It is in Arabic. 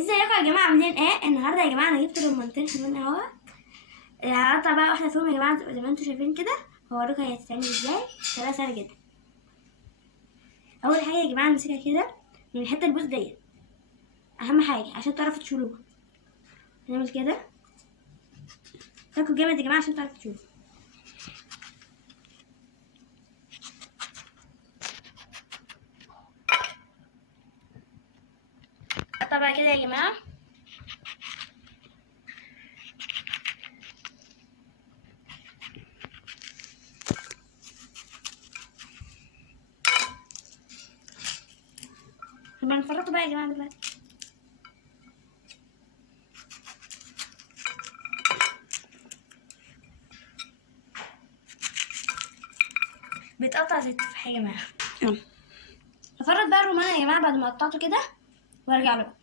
ازيكم يا جماعه، عاملين ايه؟ النهارده يا جماعه انا جبت رمانتين حلوين اهو. هقطع بقى واحده فيهم يا جماعه زي ما انتم شايفين كده. هوريكم هي هتتعمل ازاي بطريقه سهله جدا. اول حاجه يا جماعه نمسكها كده من الحته البوز ديت، اهم حاجه عشان تعرفوا تشيلوها. هنعمل كده، فكوا جامد يا جماعه عشان تعرفوا تشيلوها. اقطع بقى كده يا جماعه. نبقى نفرطه بقى يا جماعه دلوقتي. بيتقطع زي التفاح يا جماعه. افرط بقى الرمان يا جماعه بعد ما قطعته كده وارجع له.